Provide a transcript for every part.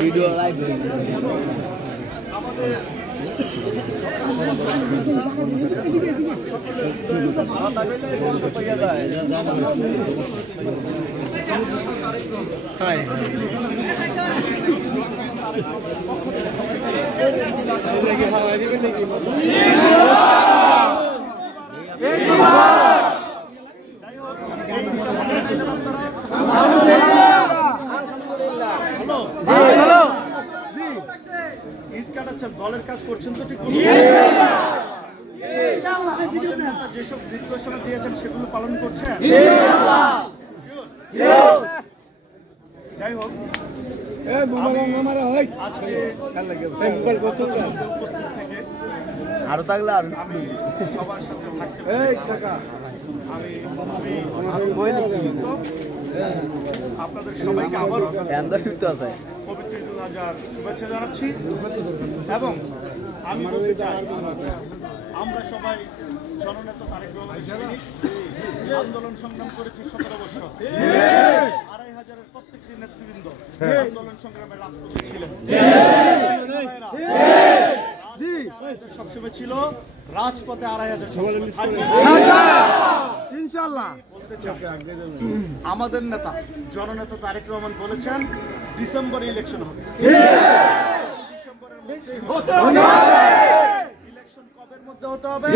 Video live Eid কাটাচ্ছেন, দলের কাজ করছেন তো ঠিক যেসব নির্দেশনা দিয়েছেন সেগুলো পালন করছেন? যাই হোক, আজকে উপস্থিত থেকে আরো থাকলে আর আমি সবার সাথে থাকতে আমি আপনাদের সবাইকে আবারও পবিত্র ঈদুল আজহার শুভেচ্ছা জানাচ্ছি এবং আমি বলতে চাই আমরা সবাই জননেতা তারেক রহমানের আন্দোলন সংগ্রাম করেছি 17 বছর। 2500-এর প্রত্যেকটি নেতৃবৃন্দ আন্দোলন সংগ্রামের রাজপথে ছিলেন। সবসময় ছিল রাজপথে 2500 ইনশাআল্লাহ। বলতে চাই আমাদের নেতা জননেতা তারেক রহমান বলেছেন ডিসেম্বরে ইলেকশন হবে। ডিসেম্বরের মধ্যেই ইলেকশন কবের মধ্যে হতে হবে?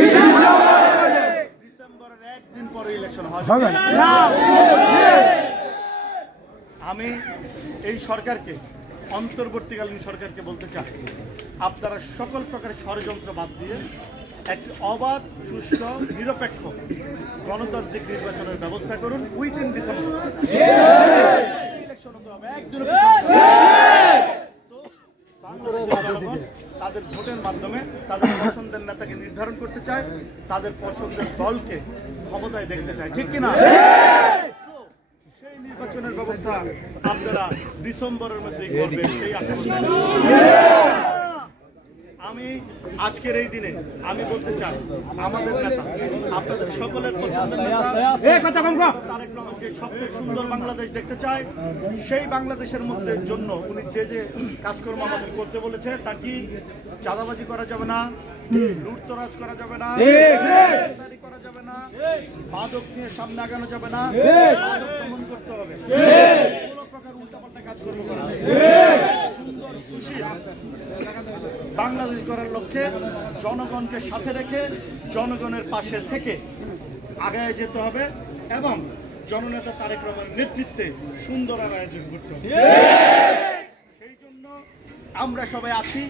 ডিসেম্বরের একদিন পরে ইলেকশন হবে। আমি এই সরকারকে, অন্তর্বর্তীকালীন সরকারকে বলতে চাই আপনারা সকল প্রকারের ষড়যন্ত্র বাদ দিয়ে একটি অবাধ, সুষ্ঠু, নিরপেক্ষ গণতান্ত্রিক নির্বাচনের ব্যবস্থা করুন। উইদিন ডিসেম্বর ইলেকশন হতে হবে। একদিন তাদের ভোটের মাধ্যমে তাদের পছন্দের নেতাকে নির্ধারণ করতে চায়, তাদের পছন্দের দলকে ক্ষমতায় দেখতে চায়, ঠিক কিনা? সেই নির্বাচনের ব্যবস্থা আপনারা ডিসেম্বরের মধ্যেই করবেন সেই আশা করি। আমি আজকের এই দিনে আমি বলতে চাই আমাদের নেতা, আপনাদের সকলের পছন্দের নেতা তারেক রহমান যে সবচেয়ে সুন্দর বাংলাদেশ দেখতে চায়, সেই বাংলাদেশের মধ্যে জন্য উনি যে যে কাজকর্ম আমাদের করতে বলেছে তা কি চাঁদাবাজি করা যাবে না, লুটতরাজ করা যাবে না, করা যাবে না, মাদক নিয়ে সামনে আগানো যাবে না, মাদক দমন করতে হবে, কোনো প্রকার উল্টাপাল্টা কাজকর্ম করা যাবে, সুন্দর সুশীল বাংলাদেশ গড়ার লক্ষ্যে জনগণকে সাথে রেখে জনগণের পাশে থেকে আগায় যেতে হবে এবং জননেতা তারেক রহমানের নেতৃত্বে সুন্দর আয়োজন করতে হবে। সেই জন্য আমরা সবাই আছি,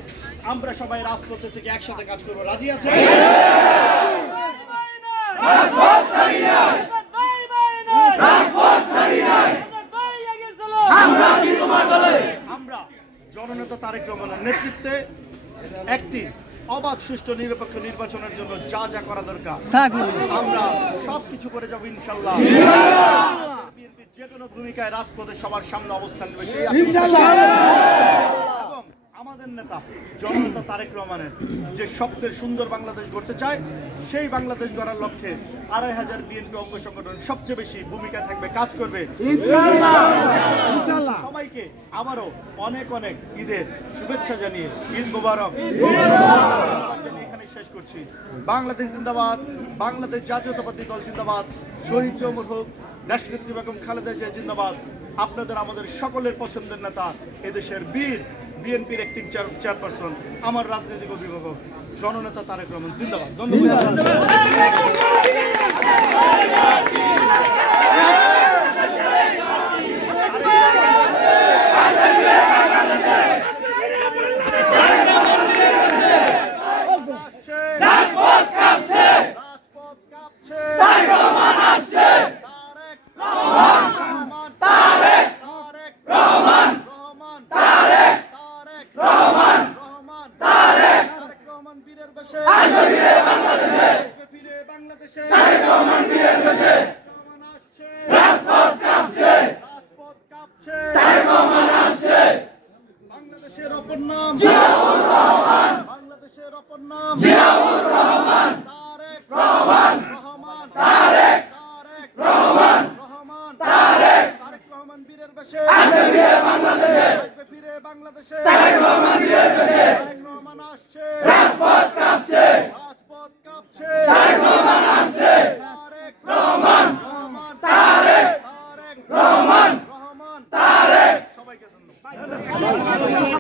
আমরা সবাই রাজপথে থেকে একসাথে কাজ করবো। রাজি আছে? আমরা জননেতা তারেক রহমানের নেতৃত্বে একটি অবাধ, সুষ্ঠু, নিরপেক্ষ নির্বাচনের জন্য যা যা করা দরকার আমরা সবকিছু করে যাবো ইনশাল্লাহ। বিএনপির যে কোনো ভূমিকায় রাজপথে সবার সামনে অবস্থান নেবে সেই এবং আমাদের নেতা জননেতা তারেক রহমানের যে স্বপ্নের সুন্দর বাংলাদেশ গড়তে চায়, সেই বাংলাদেশ গড়ার লক্ষ্যে 2500 বিএনপি অঙ্গ সংগঠন সবচেয়ে বেশি ভূমিকা থাকবে, কাজ করবে ইনশাআল্লাহ। সবাইকে আবারও অনেক অনেক ঈদের শুভেচ্ছা জানিয়ে ঈদ মোবারক এখানে শেষ করছি। বাংলাদেশ জিন্দাবাদ, বাংলাদেশ জাতীয়তাবাদী দল জিন্দাবাদ, শহীদ ওমর হোক, দেশনেত্রী বেগম খালেদা জিয়া জিন্দাবাদ। আপনাদের আমাদের সকলের পছন্দের নেতা, এদেশের বীর বিএনপির অ্যাক্টিং চেয়ারপারসন, আমার রাজনৈতিক অভিভাবক জননেতা তারেক রহমান জিন্দাবাদ। ধন্যবাদ। অপর নাম বাংলাদেশের অপর নাম তারেক রহমান তারেক রহমান বীরের বেশে আসবে ফিরে বাংলাদেশে তারেক রহমান আসছে রাজপথ কাঁপছে তারেক রহমান আসছে